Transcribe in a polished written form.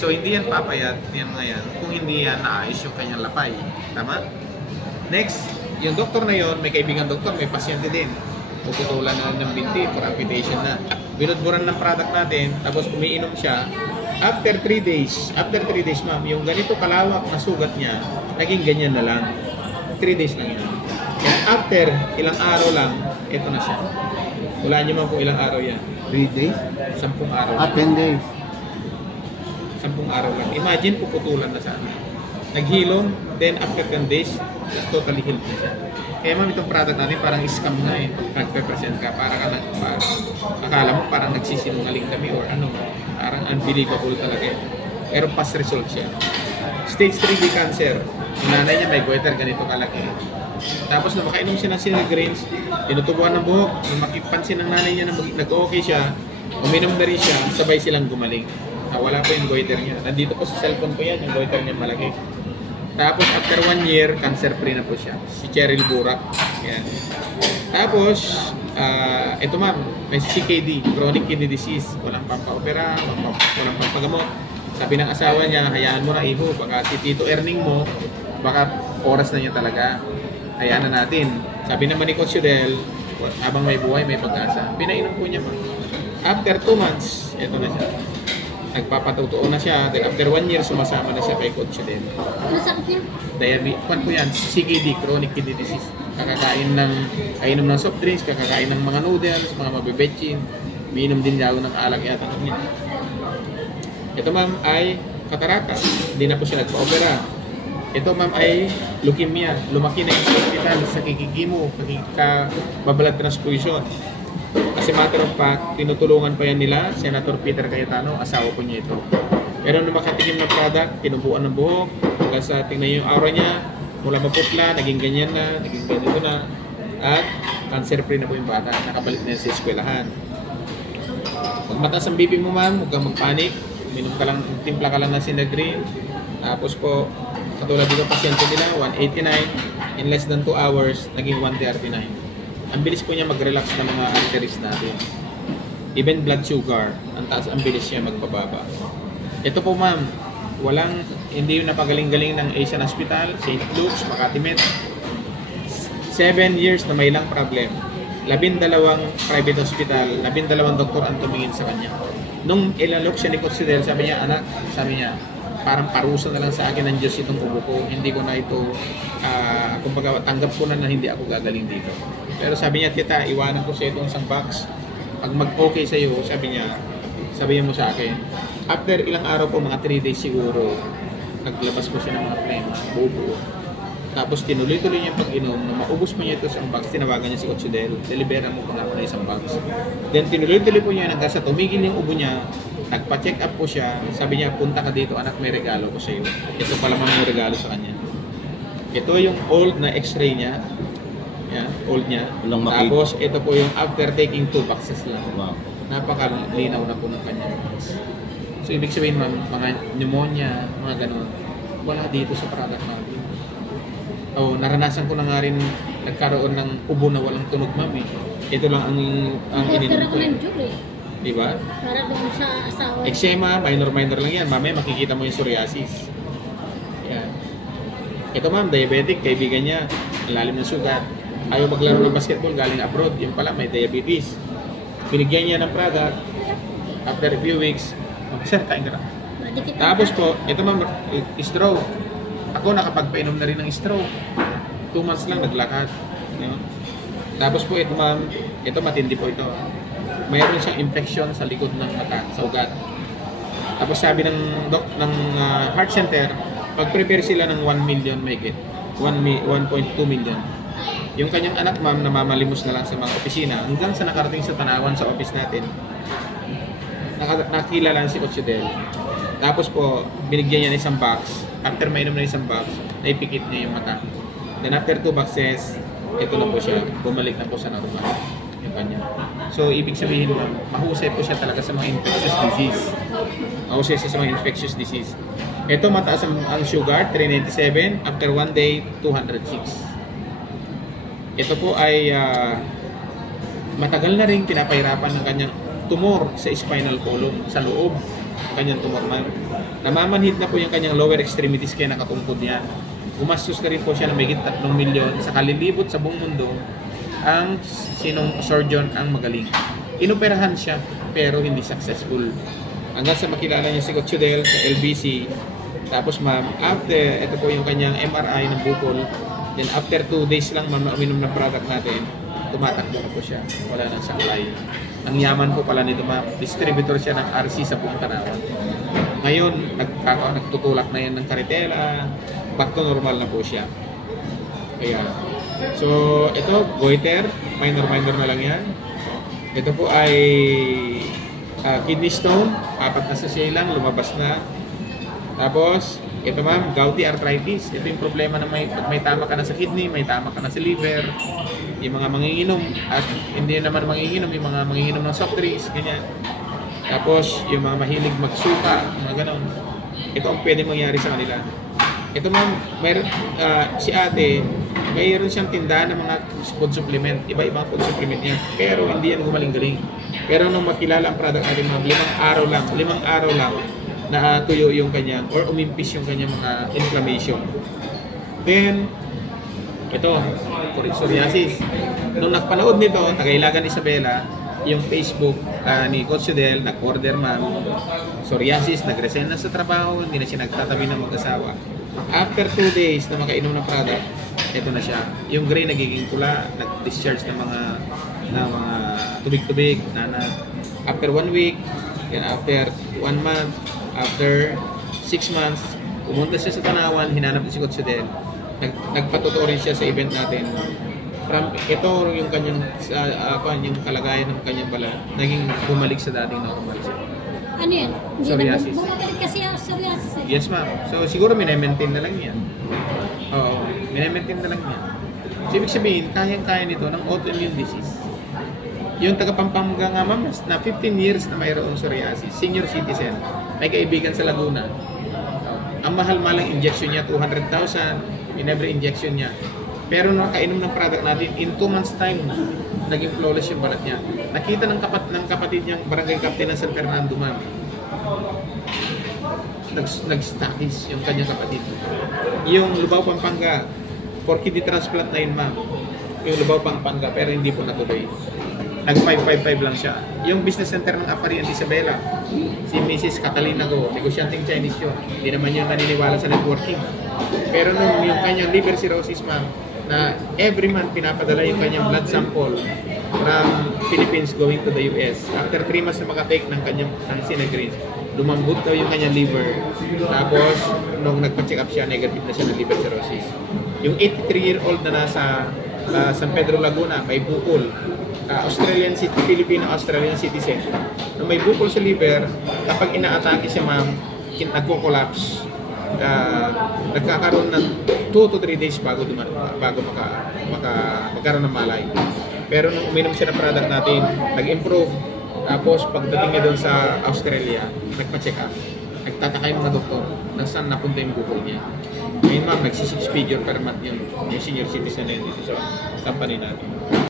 So, hindi yan papayat, yan mga yan, kung hindi yan naayos yung kanyang lapay. Tama? Next, yung doktor na yon, may kaibigan doktor, may pasyente din. Puputulan na ng binti for amputation na. Binudburan ng product natin, tapos umiinom siya. After 3 days, ma'am, yung ganito kalawak na sugat niya, naging ganyan na lang. 3 days lang yun. And after ilang araw lang, ito na siya. Wala niyo man kung ilang araw yan. 3 days? 10 araw. 10 days. 10 araw lang. Imagine, puputulan na sana. Naghilom, then after 10 days, totally healed na siya. Kaya ma'am, itong product natin parang scam na eh. Nagpe-present ka, akala mo parang nagsisinungaling kami or ano, parang unbelievable talaga eh. Pero past result siya. Stage 3B cancer. Yung nanay niya may goiter, ganito kalaki. Tapos na makainom siya ng Sinigreens, tinutubuan ng buhok, nung makipansin ng nanay niya na nag-okay siya, uminom na rin siya, sabay silang gumaling. Wala po yung goiter niya. Nandito po sa cellphone ko yan, yung goiter niya malaki. Tapos after 1 year, cancer-free na po siya. Si Cheryl Burak. Yan. Tapos, ito ma'am, may CKD, chronic kidney disease. Walang pampaopera, walang pampagamot. Sabi ng asawa niya, hayaan mo na iho, baka si Tito Erning mo, baka oras na niya talaga. Hayaan na natin. Sabi naman ni Coach Yudel, habang may buhay, may pag-asa. Pinainom po niya ma'am. After 2 months, ito na siya. Nagpapatutuo na siya. Then after 1 year, sumasama na siya kay Coach din. Ano sakit niya? Diabetes. Kwan po yan, CKD, chronic kidney disease. Kakakain ng soft drinks, kakakain ng mga noodles, mga mabibetchin. Miinom din daw ng alak yata. Ito ma'am ay katarata. Hindi na po siya nagpa-opera. Ito ma'am ay leukemia. Lumaki na yung hospital sa kikikimo, babalad transfusion. Kasi matter of fact, tinutulungan pa yan nila, Senator Peter Cayetano, asawa po niya ito. Pero nung makatikim ng product, tinubuan ng buhok, hanggang sa tingnan yung aura niya, mula maputla, naging ganyan na, naging ganito na, at cancer-free na po yung bata, nakabalik na sa eskwelahan. Pag mataas ang BP mo ma'am, huwag kang magpanik, minum ka lang, timpla ka lang ng Sinagrin, tapos po, katulad dito pasyente nila, 189, in less than 2 hours, naging 139. Ang bilis po niya mag-relax ng mga arteries natin. Even blood sugar, ang taas, ang bilis niya magpababa. Ito po ma'am, hindi yung napagaling-galing ng Asian Hospital, St. Luke's, Makati Met. 7 years na may lang problem. 12 private hospital, 12 doktor ang tumingin sa kanya. Nung ilalok siya ni Coach Fidel, sabi niya, anak, parang parusa na lang sa akin ng Diyos itong ubo ko. Hindi ko na ito, kumbaga tanggap ko na hindi ako gagaling dito. Pero sabi niya, tita, iwanan ko sa itong isang box. Pag mag-okay sa'yo, sabihin mo sa akin. After ilang araw po, mga 3 days siguro, naglabas po siya ng mga flema, buo. Tapos tinuloy-tuloy niya pag-inom, nung maubos mo niya ito sa isang box, tinawagan niya si Coach Del, delibera mo pa nga ako na isang box. Then tinuloy-tuloy po niya, hanggang sa tumigil yung ubo niya, nagpa-check up po siya, sabi niya, punta ka dito anak, may regalo ko sa iyo. Ito pala mga regalo sa kanya. Ito yung old na x-ray niya. Yan, old niya. Tapos ito po yung after taking 2 boxes lang. Wow. Napakalinaw na po ng kanya. So ibig sabihin mga pneumonia, mga ganun, wala dito sa product natin. Naranasan ko na nga rin nagkaroon ng ubo na walang tunog ma'am eh. Ito lang ang ininom ko. Diba? Para doon sa asawa. Eczema, minor lang yan. Mamaya makikita mo yung psoriasis. Yan. Ito ma'am, diabetic, kaibigan niya, ang lalim ng sugat. Ayaw maglaro ng basketball, galing abroad. Yung pala, may diabetes. Binigyan niya ng product. After a few weeks, sir, kain ka na. Tapos po, ito ma'am, stroke. Ako nakapagpainom na rin ng stroke. 2 months lang naglakad. Tapos po ito ma'am, ito matindi po ito. Mayroon siyang infection sa likod ng mata, sa ugat. Tapos sabi ng heart center, mag-prepare sila ng 1 million mahigit. 1.2 million. Yung kanyang anak ma'am, namamalimos na lang sa mga opisina hanggang sa nakarating sa Tanawan sa office natin. Nakilala si Coach Del. Tapos po, binigyan niya ng isang box. After mainom na isang box, naipikit niya yung mata. Then after 2 boxes, ito na po siya. Bumalik na po sa normal yung kanya. So, ibig sabihin mo, mahusay po siya talaga sa mga infectious disease. Mahusay siya sa mga infectious disease. Ito, mataas ang sugar, 397. After 1 day, 206. Ito po ay matagal na rin pinapahirapan ng kanyang tumor sa spinal column, sa loob. kanyang tumor, ma'am. Namamanhid na po yung kanyang lower extremities kaya nakatungkod niya. Gumastos na rin po siya ng mahigit 3 milyon sa kalilibot sa buong mundo ang sinong surgeon ang magaling. Inoperahan siya pero hindi successful. Hanggang sa makilala niya si Cochudel sa LBC. Tapos ma'am, after, ito po yung kanyang MRI ng bukol. Then after 2 days lang ma'am na uminom ng product natin, tumatakbo na po siya. Wala nang saklay. Ang yaman po pala nito ma'am, distributor siya ng RC sa buong Tanawan. Ngayon, nagtutulak na yan ng karitela, back to normal na po siya. Kaya, so ito, goiter, minor na lang yan. Ito po ay kidney stone, 4 na sa lang, lumabas na. Tapos, ito ma'am, gouty arthritis. Ito yung problema na may tama ka na sa kidney, may tama ka na sa liver. Yung mga manginginom, at hindi naman manginginom, yung mga manginginom ng soft drinks, ganyan. Tapos, yung mga mahilig magsuka, mga ganon. Ito ang pwede mangyari sa kanila. Ito ma'am, si ate, mayroon siyang tindahan ng mga food supplement, iba-ibang food supplement niya, pero hindi yan gumaling-galing. Pero nung makilala ang product natin ma'am, 5 araw lang, na tuyo yung kanyang, or umimpis yung kanyang mga inflammation. Then, ito, for psoriasis. Nung nakapanood nito, Tagailagan Isabela, yung Facebook ni Coach Udel, nag-order ma'am, psoriasis, nag-resign na sa trabaho, hindi na siya nagtatabi ng mag-asawa. After 2 days na makainom ng product, ito na siya. Yung gray nagiging pula, nag-discharge ng mga tubig-tubig, after 1 week, then after 1 month, after 6 months, pumunta siya sa Tanawan, hinanap si Coach Udel. Nagpatotoo rin siya sa event natin. Ito yung kanyang yung kalagayan ng kanyang balat, naging bumalik sa dating normal siya. Ano yan? Psoriasis. Bumabalik kasi ang psoriasis eh. Yes ma'am. So siguro minemaintain na lang yan. Oo, minemaintain na lang yan. So ibig sabihin, kayang-kaya nito ng autoimmune disease. Yung taga Pampanga nga ma'am, na 15 years na mayroong psoriasis, senior citizen, may kaibigan sa Laguna. Ang mahal-malang injection niya, 200,000 in every injection niya. Pero nung nakainom ng product natin, in 2 months time, naging flawless yung balat niya. Nakita ng kapatid niyang barangay captain ng San Fernando, ma'am. Nag-stockies yung kanyang kapatid. Yung Lubao, Pampanga, for kidney transplant na yun, ma'am. Yung Lubao, Pampanga, pero hindi po natuloy. Nag-555 lang siya. Yung business center ng Aparian Isabela, si Mrs. Catalina Go, negosyanteng Chinese yun. Hindi naman yun naniniwala sa networking. Pero nung yung kanyang liver cirrhosis, ma'am, na every month pinapadala yung kanyang blood sample from Philippines going to the US. After 3 months na makatake ng kanyang Synagrin, lumambot daw yung kanyang liver. Tapos, nung nagpa-check up siya, negative na siya ng liver cirrhosis. Yung 83-year-old na nasa San Pedro Laguna, may bukol. Filipino-Australian citizen. Na may bukol sa liver, kapag ina-atake siya, ma'am, nagko-collapse. Nagkakaroon ng 2 to 3 days bago magkaroon ng malay. Pero nung uminom siya ng product natin, nag-improve. Tapos pagdating niya doon sa Australia, nagpa-check up. Nagtataka yung mga doktor na saan napunta yung bukol niya. Ngayon ma'am, nagsi-6 figure per month yun. Yung senior citizen na yun dito sa company natin.